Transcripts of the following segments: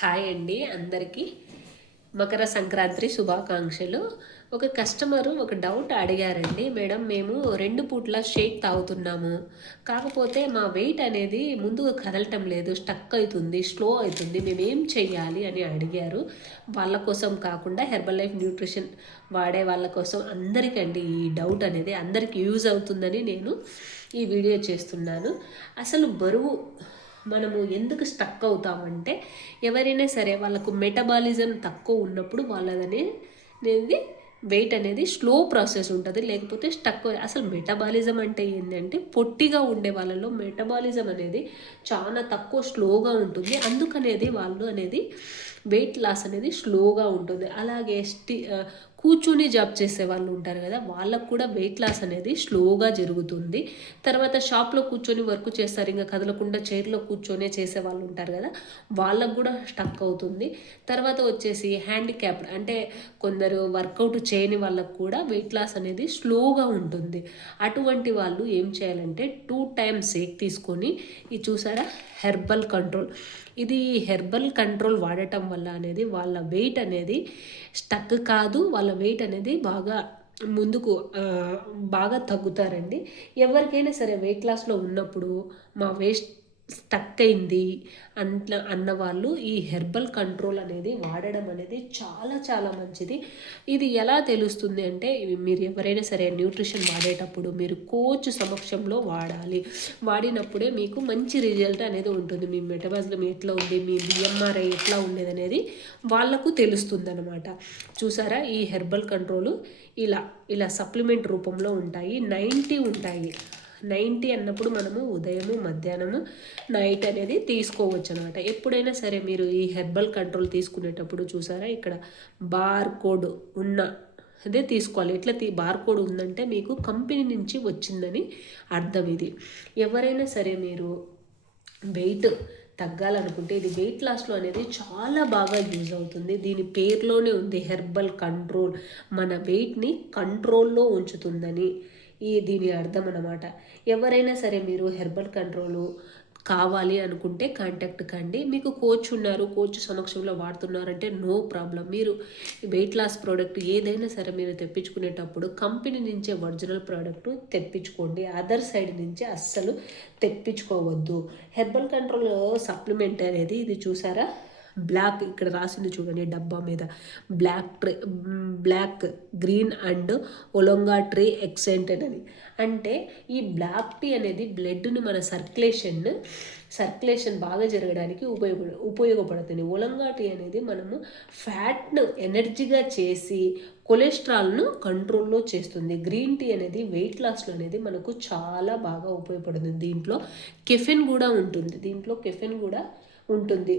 Hi అండి అందరికీ మకర సంక్రాంతి శుభాకాంక్షలు. ఒక కస్టమరు ఒక డౌట్ అడిగారండి. మేడం మేము 2 పూట్ల షేక్ తాగుతున్నాము. కాకపోతే మా వెయిట్ అనేది ముందుకు కదలటం లేదు. స్టక్ అవుతుంది, స్లో అవుతుంది. మేమేం చెయ్యాలి అని అడిగారు. వాళ్ళ కోసం కాకుండా హెర్బల్ లైఫ్ న్యూట్రిషన్ వాడే వాళ్ళ కోసం అందరికండి ఈ డౌట్ అనేది అందరికీ యూజ్ అవుతుందని నేను ఈ వీడియో చేస్తున్నాను. అసలు బరువు మనము ఎందుకు స్టక్ అవుతామంటే ఎవరైనా సరే వాళ్ళకు మెటబాలిజం తక్కువ ఉన్నప్పుడు వాళ్ళది వెయిట్ అనేది స్లో ప్రాసెస్ ఉంటుంది, లేకపోతే స్టక్. అసలు మెటబాలిజం అంటే ఏంటంటే పొట్టిగా ఉండే వాళ్ళలో మెటబాలిజం అనేది చాలా తక్కువ స్లోగా ఉంటుంది. అందుకనేది వాళ్ళు అనేది వెయిట్ లాస్ అనేది స్లోగా ఉంటుంది. అలాగే కూర్చుని జాబ్ చేసే వాళ్ళు ఉంటారు కదా, వాళ్ళకు కూడా వెయిట్ లాస్ అనేది స్లోగా జరుగుతుంది. తర్వాత షాప్లో కూర్చొని వర్క్ చేస్తారు, ఇంకా కదలకుండా చైర్లో కూర్చొనే చేసే వాళ్ళు ఉంటారు కదా, వాళ్ళకు కూడా స్టక్ అవుతుంది. తర్వాత వచ్చేసి హ్యాండిక్యాప్డ్ అంటే కొందరు వర్కౌట్ చేయని వాళ్ళకు కూడా వెయిట్ లాస్ అనేది స్లోగా ఉంటుంది. అటువంటి వాళ్ళు ఏం చేయాలంటే 2 times షేక్ తీసుకొని ఇది చూసారా హెర్బల్ కంట్రోల్, ఇది హెర్బల్ కంట్రోల్ వాడటం వల్ల అనేది వాళ్ళ వెయిట్ అనేది స్టక్ కాదు, వాళ్ళ వెయిట్ అనేది ముందుకు బాగా తగ్గుతారండి. ఎవరికైనా సరే వెయిట్ లాస్లో ఉన్నప్పుడు మా వెయిట్ స్టక్ అయింది అన్నవాళ్ళు ఈ హెర్బల్ కంట్రోల్ అనేది వాడడం అనేది చాలా చాలా మంచిది. ఇది ఎలా తెలుస్తుంది అంటే మీరు ఎవరైనా సరే న్యూట్రిషన్ వాడేటప్పుడు మీరు కోచ్ సమక్షంలో వాడాలి. వాడినప్పుడే మీకు మంచి రిజల్ట్ అనేది ఉంటుంది. మీ మెటబాలిజం ఎట్లా ఉంది, మీ బిఎంఆర్ఐ ఎట్లా ఉండేది అనేది వాళ్ళకు తెలుస్తుంది అనమాట. చూసారా ఈ హెర్బల్ కంట్రోల్ ఇలా ఇలా సప్లిమెంట్ రూపంలో ఉంటాయి. 90 ఉంటాయి. 90 అన్నప్పుడు మనము ఉదయము, మధ్యాహ్నము, నైట్ అనేది తీసుకోవచ్చు అనమాట. ఎప్పుడైనా సరే మీరు ఈ హెర్బల్ కంట్రోల్ తీసుకునేటప్పుడు చూసారా ఇక్కడ బార్ కోడ్ ఉన్న అదే తీసుకోవాలి. ఎట్లా బార్ కోడ్ ఉందంటే మీకు కంపెనీ నుంచి వచ్చిందని అర్థం. ఇది ఎవరైనా సరే మీరు వెయిట్ తగ్గాలనుకుంటే ఇది వెయిట్ లాస్లో అనేది చాలా బాగా యూజ్ అవుతుంది. దీని పేరులోనే ఉంది హెర్బల్ కంట్రోల్, మన వెయిట్ని కంట్రోల్లో ఉంచుతుందని దీని అర్థం అన్నమాట. ఎవరైనా సరే మీరు హెర్బల్ కంట్రోలు కావాలి అనుకుంటే కాంటాక్ట్ కండి. మీకు కోచ్ ఉన్నారు, కోచ్ సమక్షంలో వాడుతున్నారంటే నో ప్రాబ్లం. మీరు వెయిట్ లాస్ ప్రోడక్ట్ ఏదైనా సరే మీరు తెప్పించుకునేటప్పుడు కంపెనీ నుంచే ఒరిజినల్ ప్రోడక్ట్ తెప్పించుకోండి. అదర్ సైడ్ నుంచి అస్సలు తెప్పించుకోవద్దు. హెర్బల్ కంట్రోల్ సప్లిమెంట్ అనేది ఇది చూసారా బ్లాక్ ఇక్కడ రాసింది చూడండి డబ్బా మీద, బ్లాక్ గ్రీన్ అండ్ ఒలంగా ట్రీ ఎక్సెంటెడ్ అని. అంటే ఈ బ్లాక్ టీ అనేది బ్లడ్ని మన సర్క్యులేషన్ బాగా జరగడానికి ఉపయోగపడుతుంది. ఒలంగా టీ అనేది మనము ఫ్యాట్ను ఎనర్జీగా చేసి కొలెస్ట్రాల్ను కంట్రోల్లో చేస్తుంది. గ్రీన్ టీ అనేది వెయిట్ లాస్లో అనేది మనకు చాలా బాగా ఉపయోగపడుతుంది. దీంట్లో కెఫెన్ కూడా ఉంటుంది.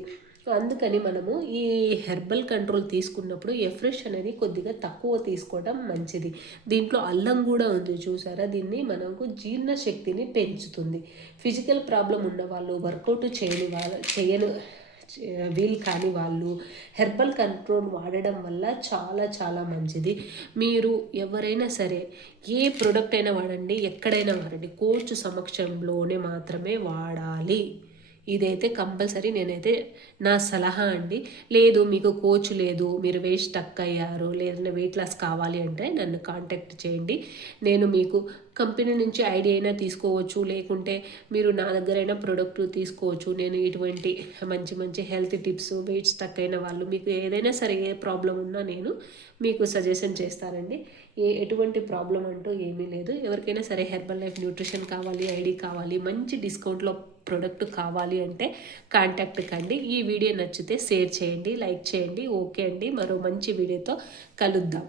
అందుకని మనము ఈ హెర్బల్ కంట్రోల్ తీసుకున్నప్పుడు ఎఫ్రెష్ అనేది కొద్దిగా తక్కువ తీసుకోవడం మంచిది. దీంట్లో అల్లం కూడా ఉంది చూసారా, దీన్ని మనకు జీర్ణశక్తిని పెంచుతుంది. ఫిజికల్ ప్రాబ్లం ఉన్న వాళ్ళు, వర్కౌట్ చేయని వీలు కాని వాళ్ళు హెర్బల్ కంట్రోల్ వాడడం వల్ల చాలా చాలా మంచిది. మీరు ఎవరైనా సరే ఏ ప్రోడక్ట్ అయినా వాడండి, ఎక్కడైనా వాడండి, కోచ్ సమక్షంలోనే మాత్రమే వాడాలి. ఇదైతే కంపల్సరీ నేనైతే నా సలహా అండి. లేదు మీకు కోచ్ లేదు, మీరు వెయిట్ స్టక్ అయ్యారు, లేదంటే వెయిట్ లాస్ కావాలి అంటే నన్ను కాంటాక్ట్ చేయండి. నేను మీకు కంపెనీ నుంచి ఐడియా అయినా తీసుకోవచ్చు, లేకుంటే మీరు నా దగ్గరైనా ప్రోడక్ట్ తీసుకోవచ్చు. నేను ఇటువంటి మంచి మంచి హెల్త్ టిప్స్, వెయిట్ స్టక్ అయిన వాళ్ళు మీకు ఏదైనా సరే ఏ ప్రాబ్లం ఉన్నా నేను మీకు సజెషన్ చేస్తానండి. ఎటువంటి ప్రాబ్లం అంటూ ఏమీ లేదు. ఎవరికైనా సరే హెర్బల్ లైఫ్ న్యూట్రిషన్ కావాలి, ఐడి కావాలి, మంచి డిస్కౌంట్లో ప్రోడక్ట్ కావాలి అంటే కాంటాక్ట్ కండి. ఈ వీడియో నచ్చితే షేర్ చేయండి, లైక్ చేయండి. ఓకే అండి, మరో మంచి వీడియోతో కలుద్దాం.